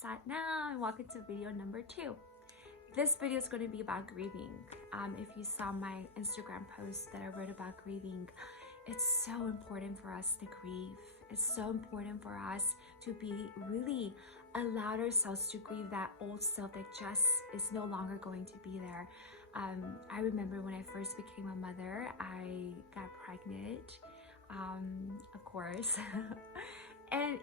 sat now and welcome to video number 2. This video is going to be about grieving. If you saw my Instagram post that I wrote about grieving, it's so important for us to grieve. It's so important for us to be really allow ourselves to grieve that old self that just is no longer going to be there. I remember when I first became a mother, I got pregnant, of course. And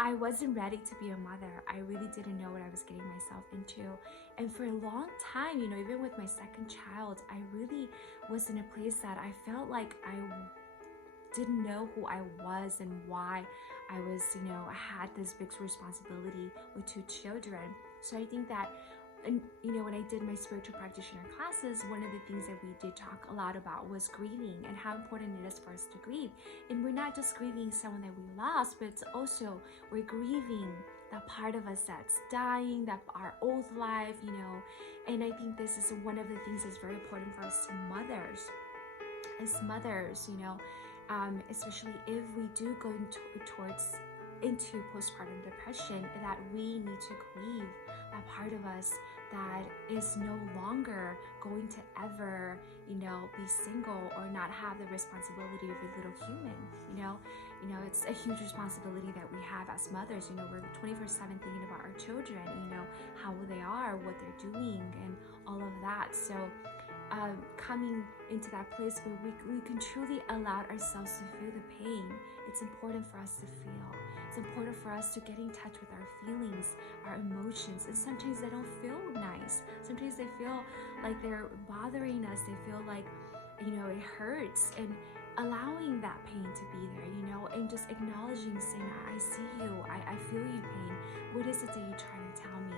I wasn't ready to be a mother. I really didn't know what I was getting myself into. And for a long time, even with my second child, I really was in a place that I felt like I didn't know who I was and why I was, I had this big responsibility with 2 children. So I think that, when I did my spiritual practitioner classes, one of the things that we did talk a lot about was grieving and how important it is for us to grieve. And we're not just grieving someone that we lost, but it's also we're grieving that part of us that's dying, that our old life, And I think this is one of the things that's very important for us as mothers, especially if we do go into postpartum depression, that we need to grieve that part of us that is no longer going to ever, be single or not have the responsibility of a little human, it's a huge responsibility that we have as mothers. We're 24/7 thinking about our children, how they are, what they're doing, and all of that. So coming into that place where we can truly allow ourselves to feel the pain. It's important for us to feel. It's important for us to get in touch with our feelings, our emotions. And sometimes they don't feel nice. Sometimes they feel like they're bothering us. They feel like, it hurts. And allowing that pain to be there, and just acknowledging, saying, I see you. I feel you, pain. What is it that you're trying to tell me?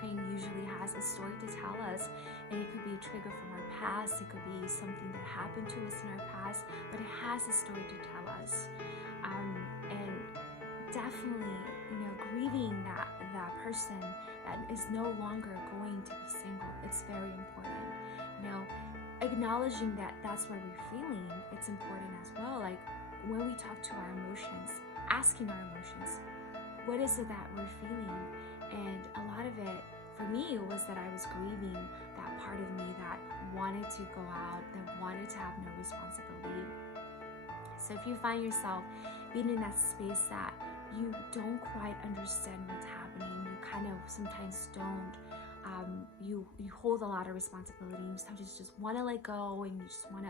Pain usually has a story to tell us, and it could be a trigger from our past, it could be something that happened to us in our past, but it has a story to tell us. And definitely, grieving that person that is no longer going to be single, it's very important. Acknowledging that that's what we're feeling, it's important as well. Like when we talk to our emotions, asking our emotions, what is it that we're feeling? And a lot of it, for me, was that I was grieving that part of me that wanted to go out, that wanted to have no responsibility. So if you find yourself being in that space that you don't quite understand what's happening, you kind of sometimes don't, you hold a lot of responsibility, you sometimes just want to let go, and you just want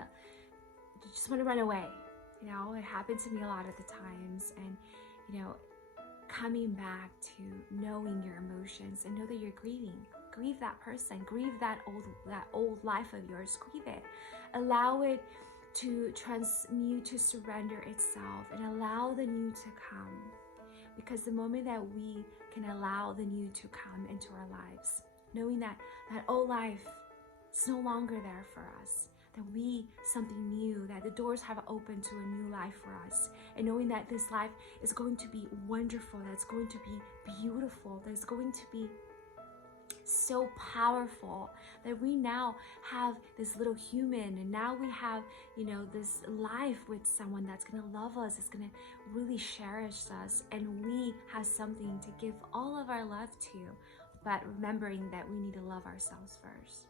to run away. It happened to me a lot of the times, and coming back to knowing your emotions and know that you're grieving. Grieve that person. Grieve that old life of yours. Grieve it. Allow it to transmute, to surrender itself, and allow the new to come. Because the moment that we can allow the new to come into our lives, knowing that old life is no longer there for us, that we something new, that the doors have opened to a new life for us, and knowing that this life is going to be wonderful, that's going to be beautiful, that's going to be so powerful, that we now have this little human, and now we have this life with someone that's going to love us, is going to really cherish us, and we have something to give all of our love to, but remembering that we need to love ourselves first.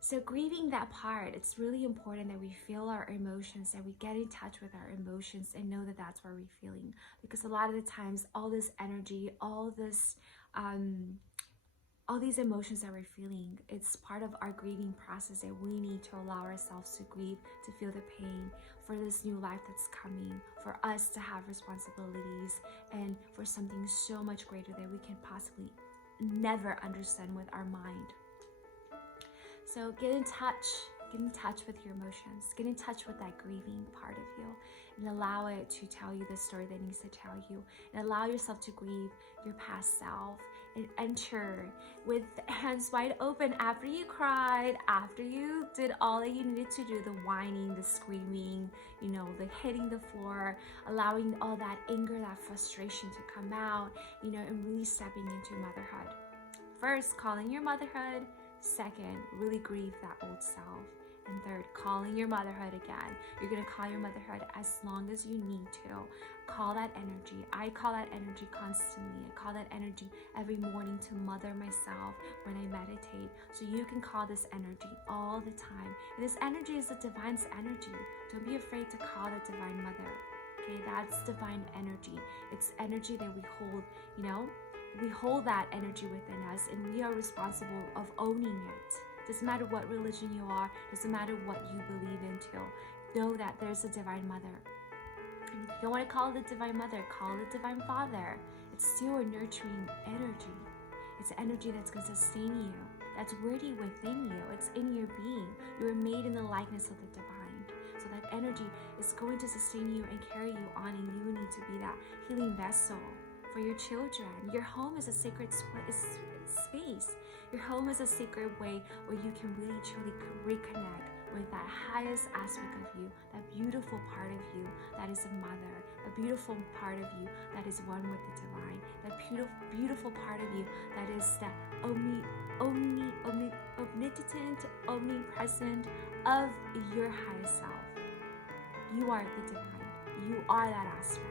So grieving that part, it's really important that we feel our emotions, that we get in touch with our emotions and know that that's where we're feeling. Because a lot of the times, all this energy, all these emotions that we're feeling, it's part of our grieving process, that we need to allow ourselves to grieve, to feel the pain for this new life that's coming, for us to have responsibilities, and for something so much greater that we can possibly never understand with our mind. So get in touch with your emotions, get in touch with that grieving part of you, and allow it to tell you the story that needs to tell you, and allow yourself to grieve your past self, and enter with hands wide open after you cried, after you did all that you needed to do, the whining, the screaming, the hitting the floor, allowing all that anger, that frustration to come out, and really stepping into motherhood. First, calling your motherhood. Second, really grieve that old self, And third, calling your motherhood again. You're going to call your motherhood as long as you need to. Call that energy. I call that energy constantly. I call that energy every morning to mother myself when I meditate. So you can call this energy all the time. And this energy is the divine's energy. Don't be afraid to call the divine mother. Okay, that's divine energy. It's energy that we hold, we hold that energy within us, and we are responsible of owning it. Doesn't matter what religion you are, doesn't matter what you believe into. Know that there's a divine mother. And if you don't want to call it the divine mother, call it divine father. It's still a nurturing energy. It's energy that's going to sustain you. That's already within you. It's in your being. You were made in the likeness of the divine. So that energy is going to sustain you and carry you on, and you need to be that healing vessel for your children. Your home is a sacred space. Your home is a sacred way where you can really truly reconnect with that highest aspect of you, that beautiful part of you that is a mother, the beautiful part of you that is one with the divine, that beautiful part of you that is that omnipotent, omnipresent of your highest self. You are the divine. You are that aspect.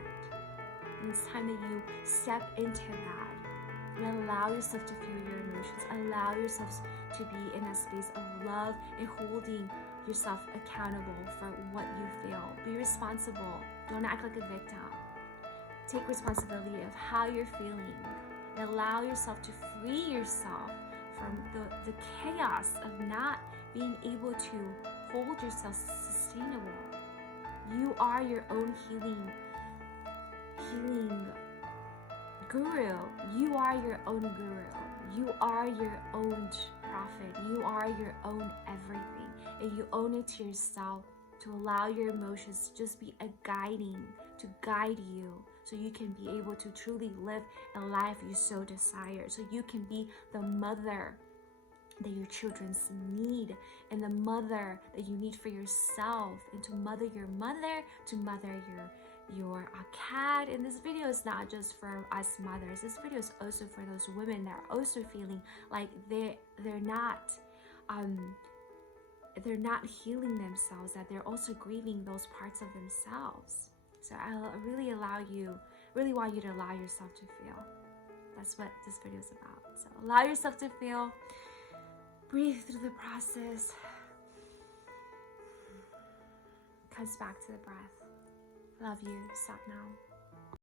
And it's time that you step into that and allow yourself to feel your emotions. Allow yourself to be in a space of love and holding yourself accountable for what you feel. Be responsible. Don't act like a victim. Take responsibility of how you're feeling and allow yourself to free yourself from the chaos of not being able to hold yourself sustainable. You are your own healing guru. You are your own guru. You are your own prophet. You are your own everything. And you own it to yourself, to allow your emotions to just be a to guide you, so you can be able to truly live a life you so desire. So you can be the mother that your children need, and the mother that you need for yourself, and to mother your mother, to mother your cat. And this video is not just for us mothers. This video is also for those women that are also feeling like they're not healing themselves, that they're also grieving those parts of themselves. So I really want you to allow yourself to feel. That's what this video is about. So allow yourself to feel. Breathe through the process. Comes back to the breath. Love you. Stop now.